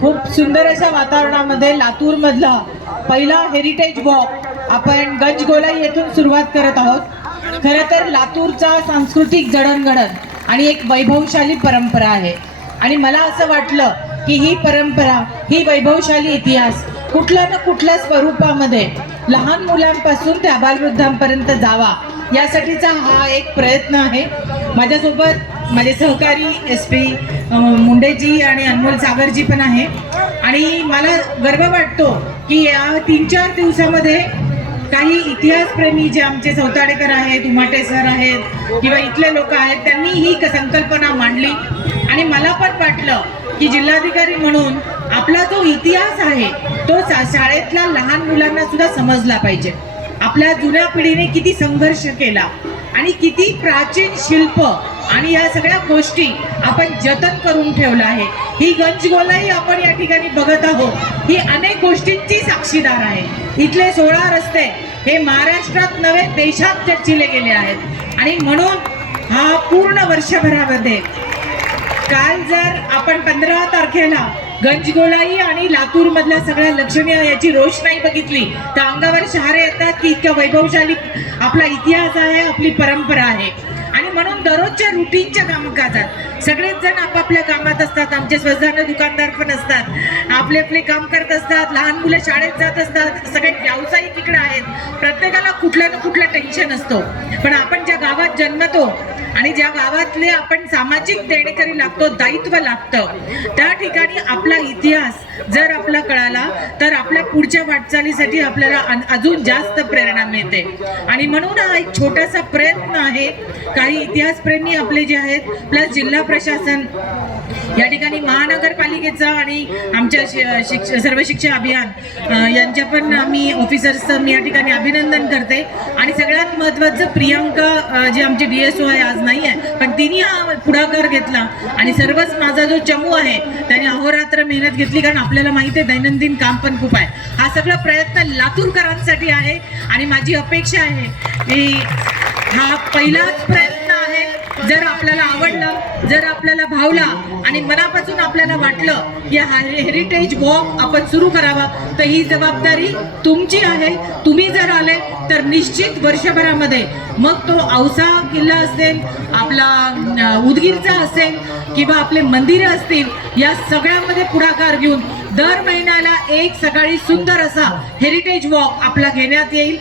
खूप सुंदर अशा वातावरणामध्ये लातूर मधला पहिला हेरिटेज वॉक आपण गंजगोलाई येथून सुरुवात करत आहोत। खरं तर लातूरचा सांस्कृतिक जडणघडण आणि एक वैभवशाली परंपरा आहे आणि मला असं वाटलं की ही परंपरा, ही वैभवशाली इतिहास कुठल्या ना कुठल्या स्वरूपामध्ये लहान मुलांपासून ते आबालवृद्धांपर्यंत जावा, यासाठीचा हा एक प्रयत्न आहे। माझ्यासोबत माझे सहकारी SP मुंडेजी आणि अनमोल सागरजी पण आहे आणि मला गर्व वाटतो की या 3-4 दिवसामध्ये काही इतिहासप्रेमी जे आमचे सौताडेकर आहेत, उमाटे सर आहेत किंवा इथले लोक आहेत, त्यांनी ही संकल्पना मांडली आणि मला पण वाटलं की जिल्हाधिकारी म्हणून आपला जो इतिहास आहे तो शाळेतल्या लहान मुलांना सुद्धा समजला पाहिजे। आपल्या जुन्या पिढीने किती संघर्ष केला आणि किती प्राचीन शिल्प आणि या सगळ्या गोष्टी आपण जतन करून ठेवलं आहे। ही गंजगोलाई आपण या ठिकाणी बघत आहोत, ही अनेक गोष्टींची साक्षीदार आहे। इथले 16 रस्ते हे महाराष्ट्रात नव्हे देशात चर्चिले गेले आहेत आणि म्हणून हा पूर्ण वर्षभरामध्ये काल जर आपण 15 तारखेला गंजगोलाई आणि लातूर मधल्या सगळ्या लक्षणीय याची रोषणाई बघितली तर अंगावर शहारे येतात की इतका वैभवशाली आपला इतिहास आहे, आपली परंपरा आहे। आणि म्हणून दररोजच्या रुटीनच्या कामकाजात सगळेच जण आपापल्या कामात असतात, आमचे स्वतःचे दुकानदार पण असतात, आपले आपले काम करत असतात, लहान मुलं शाळेत जात असतात, सगळे व्यावसायिक इकडे आहेत, प्रत्येकाला कुठल्या ना कुठला टेन्शन असतो। पण आपण ज्या गावात जन्मतो आणि ज्या गावातले आपण सामाजिक देणेकरी लागतो, दायित्व लागतं, त्या ठिकाणी आपला इतिहास जर आपला कळाला तर आपल्या पुढच्या वाटचालीसाठी आपल्याला अजून जास्त प्रेरणा मिळते। आणि म्हणून हा एक छोटासा प्रयत्न आहे। काही इतिहासप्रेमी आपले जे आहेत, प्लस जिल्हा प्रशासन, या ठिकाणी महानगरपालिकेचा आणि आमच्या सर्व शिक्षा अभियान यांच्या पण मी ऑफिसर्सचं मी या ठिकाणी अभिनंदन करते। आणि सगळ्यात महत्त्वाचं प्रियंका जे आमचे DSO आहे, आज नाही आहे पण तिने हा पुढाकार घेतला आणि सर्वच माझा जो चमू आहे त्याने अहोरात्र मेहनत घेतली, कारण आपल्याला माहिती आहे दैनंदिन काम पण खूप आहे। हा सगळा प्रयत्न लातूरकरांसाठी आहे आणि माझी अपेक्षा आहे की हा पहिलाच प्रयत्न आहे। जर आपल्याला आवडलं, जर आपल्याला भावला आणि मनापासून आपल्याला वाटलं की हा हेरिटेज वॉक आपण सुरू करावा तर ही जबाबदारी तुमची आहे। तुम्ही जर आले तर निश्चित वर्षभरामध्ये मग तो औसा किल्ला असेल, आपला उदगीरचा असेल किंवा आपले मंदिरं असतील, या सगळ्यामध्ये पुढाकार घेऊन दर महिन्याला एक सकाळी सुंदर असा हेरिटेज वॉक आपला घेण्यात येईल।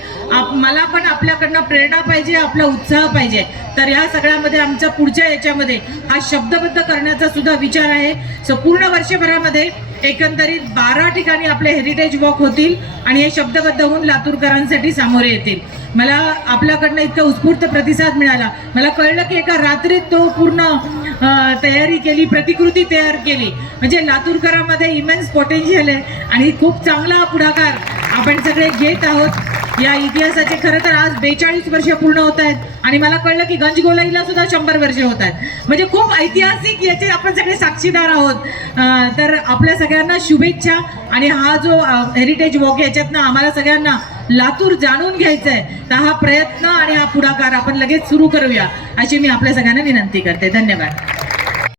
मला पण आपल्याकडनं प्रेरणा पाहिजे, आपला उत्साह पाहिजे, तर या सगळ्यामध्ये आमचा पुढच्या याच्यामध्ये हा शब्दबद्ध करण्याचा सुद्धा विचार आहे। पूर्ण वर्षभरामध्ये एकंदरीत 12 ठिकाणी आपले हेरिटेज वॉक होतील आणि हे शब्दबद्ध होऊन लातूरकरांसाठी सामोरे येतील। मला आपल्याकडनं इतका उत्स्फूर्त प्रतिसाद मिळाला, मला कळलं की एका रात्रीत तो पूर्ण तयारी केली, प्रतिकृती तयार केली, म्हणजे लातूरकरांमध्ये इमेन्स पोटेन्शियल आहे आणि खूप चांगला पुढाकार आपण सगळे घेत आहोत। या इतिहासाचे खरं तर आज 42 वर्ष पूर्ण होत आहेत आणि मला कळलं की गंजगोलाईला सुद्धा 100 वर्षे होत आहेत, म्हणजे खूप ऐतिहासिक याचे आपण सगळे साक्षीदार आहोत। तर आपल्या सगळ्यांना शुभेच्छा आणि हा जो हेरिटेज वॉक याच्यातनं आम्हाला सगळ्यांना लातूर जाणून घ्यायचं आहे, तर हा प्रयत्न आणि हा पुढाकार आपण लगेच सुरू करूया अशी मी आपल्या सगळ्यांना विनंती करते। धन्यवाद।